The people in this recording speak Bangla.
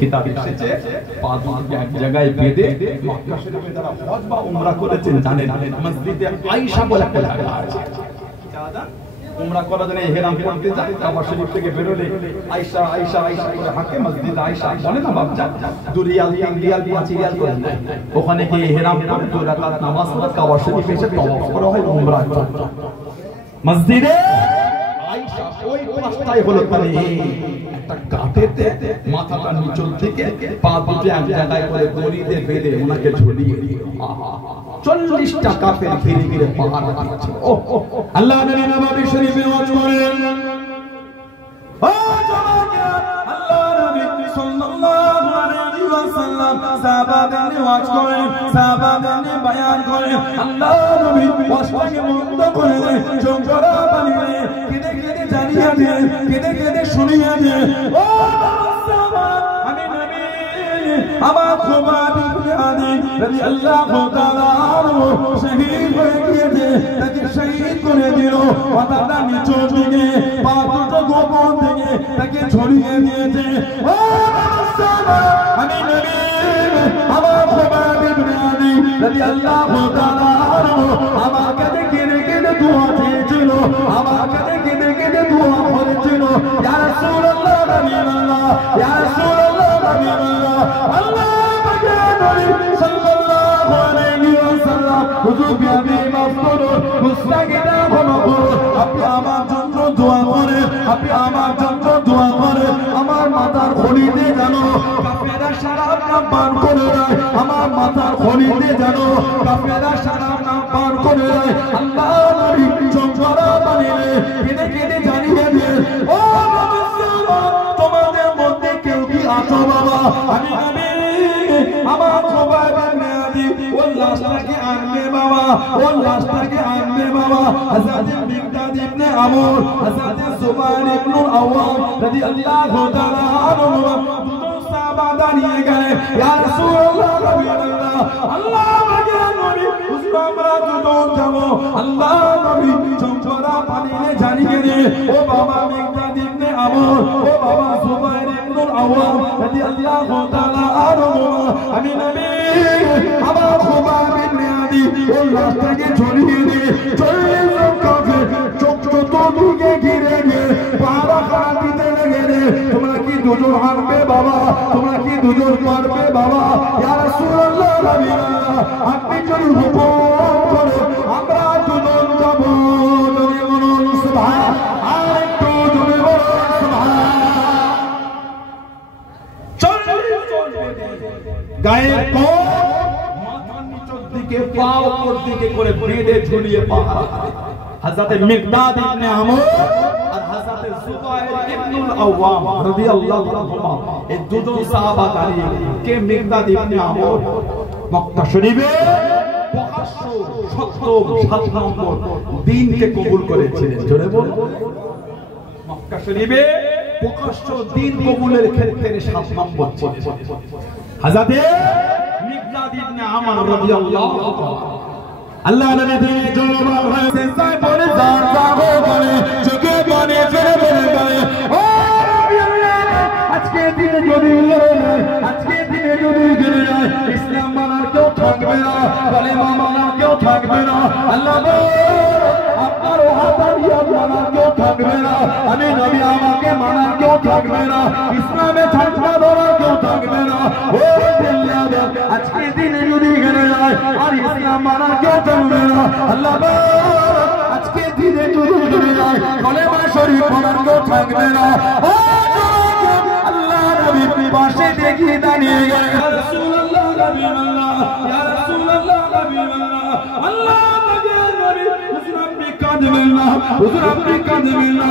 কিতাব এসেছে পা দুটোকে এক জায়গায় বেঁধে মক্কা শরীফে যারা হজ বা উমরা করেছেন জানেন মসজিদে আয়েশা বলে একটা জায়গা আছে উমরা করার জন্য ইহরাম পড়তে যায় কাবা শরীফ থেকে বেরোলে আয়েশা আয়েশা আয়েশা করে হাঁকে মসজিদে আয়েশা বলে না বাপ যান 2 রিয়াল 3 রিয়াল 5 রিয়াল করে নেয় ওখানে গিয়ে ইহরাম করে 2 রাকাত নামাজ পড়ে কাবা শরীফে এসে তওয়াফ করা হয় উমরা মসজিদে আয়েশা ওই পাশটাই হলো তাহলে একটা গাটেতে মাথাটা নিচল থেকে পা দুটো এক জায়গায় করে দড়িতে বেঁধে ওনাকে ঝুলিয়ে দিল 40টা কাফের ঘিরে ঘিরে পাহাড় দিচ্ছে আল্লাহ নবী নববী শরীফে ওয়াজ করেন ও জমাকে আল্লাহ নবী সাল্লাল্লাহু আলাইহি ওয়াসাল্লাম সাহাবাদের ওয়াজ করেন সাহাবাদের বয়ান করেন আল্লাহ নবী ওয়াজটাকে বন্ধ করে দেন চোখরা বানিয়ে কেঁদে কেঁদে জানিয়ে দেন কেঁদে কেঁদে শুনিয়ে দেন ও আমি নবী আমার খুবাব ইবনে আদি রাদিয়াল্লাহু তাআলা শহীদ হয়ে গিয়েছে তাকে শহীদ করে দিল মাথাটা নিচু দিকে পা দুটো গোপন থেকে তাকে ছড়িয়ে দিয়েছে ও আমি নবী আমার খুবাব ইবনে আদি রাদিয়াল্লাহু তাআলা আমার কাছে কেঁদে কেঁদে দোয়া চেয়েছিল আমার কাছে কেঁদে কেঁদে দোয়া করেছিল ইয়া রাসূলুল্লাহ নবিয়াল্লাহ ইয়া রাসূলুল্লাহ নবিয়াল্লাহ আল্লাহ পাকে নবী সাল্লাল্লাহু আলাইহি ওয়াসাল্লাম হুজুর বিয়াদি মাফ করুন মুস্তাগিনা ক্ষমা করুন আপনি আমার জন্য দোয়া করেন আপনি আমার জন্য দোয়া করেন আমার মাথার খনিতে জানো কাফেররা শরাব না পান করে দেয় আমার মাথার খনিতে জানো কাফেররা শরাব না পান করে দেয় আল্লাহ নবী চোখরা বানিয়ে কেঁদে কেঁদে জানিয়ে দেন ও তোমাদের মধ্যে কেউ কি আছো বাবা আমি আমার খুবাব ইবনে আদি ওই লাশটাকে আনবে বাবা ওই লাশটাকে আনবে বাবা হযরত মিকদাদ ইবনে আমর হযরত জুবাইর ইবনে আওয়াম রাদিয়াল্লাহু তাআলা আনহু দুটো সাহাবা দাঁড়িয়ে গেলেন ইয়া রাসূলুল্লাহ নবিয়াল্লাহ আল্লাহ পাকে নবী হুজুর আমরা দুজন যাব আল্লাহ নবী চোখরা পানিতে জানিয়ে দে ও বাবা মিকদাদ ইবনে আমর ও বাবা জুবাইর ইবনে আওয়াম রাদিয়াল্লাহু তাআলা আনহু আমি নবী আমার খুবাব ইবনে আদি ওই লাশটাকে ঝুলিয়ে দিয়ে 40 জন কাফের চোখ চতুর্দিকে ঘিরে গিয়ে পাহারা খাড়া দিতে লেগে তোমরা কি দুজন হারবে বাবা তোমরা কি দুজন পারবে বাবা ইয়া রাসূলুল্লাহ নবিয়াল্লাহ আপনি যদি হুকুম করেন আমরা দুজন যাব নবী বলুন সুবহান আর একটু জোরে বলুন সুবহান 40 জন গায়ে মাথার নিচের দিকে পা উপর দিকে করে বেঁধে ঝুলিয়ে পাহারা হযরত মিকদাদ ইবনে আমর আর হযরত জুবাইর ইবনে আওয়াম রাদিয়াল্লাহু আনহুমা এই দুজন সাহাবা দাঁড়িয়ে কে মিকদাদ ইবনে আমর মক্কা শরীফে প্রকাশ্য সত্য 7 নম্বর দ্বীনকে কবুল করেছিলেন জোরে বলুন মক্কা শরীফে প্রকাশ্য দ্বীন কবুলের ক্ষেত্রে 7 নম্বর ছিলেন হযরত মিকদাদ ইবনে আমর রাদিয়াল্লাহু আনহু আল্লাহ নবী দিনে জলবার হয়েছে তাই বলে জান জাগো বলে চোখে বনে ফেরে বলে বলে ও আজকে দিনে যদি গেলে যায় ইসলাম মানার কেউ থাকবে না কালেমা মানার কেউ থাকবে না আল্লাহ আপনার ওয়াহাদানিয়ত মানার কেউ থাকবে না আমি নবী আমাকে মানার কেউ থাকবে না ইসলামে ঝান্ডা ধরার কেউ থাকবে না ও দিল্লাহ আজকে দিনে যদি গেলে যায় আর ইসলাম মানার কেউ থাকবে না আল্লাহ আজকে দিনে যদি গেলে যায় কালেমা শরীফ মানার কেউ থাকবে না ও আল্লাহ নবীর পাশে দেখি দাঁড়িয়ে গেলেন ইয়া রাসূলুল্লাহ নবিয়াল্লাহ ইয়া রাসূলুল্লাহ নবিয়াল্লাহ আল্লাহ নবী হুজুর আপনি কাঁদবেন না হুজুর আপনি কাঁদবেন না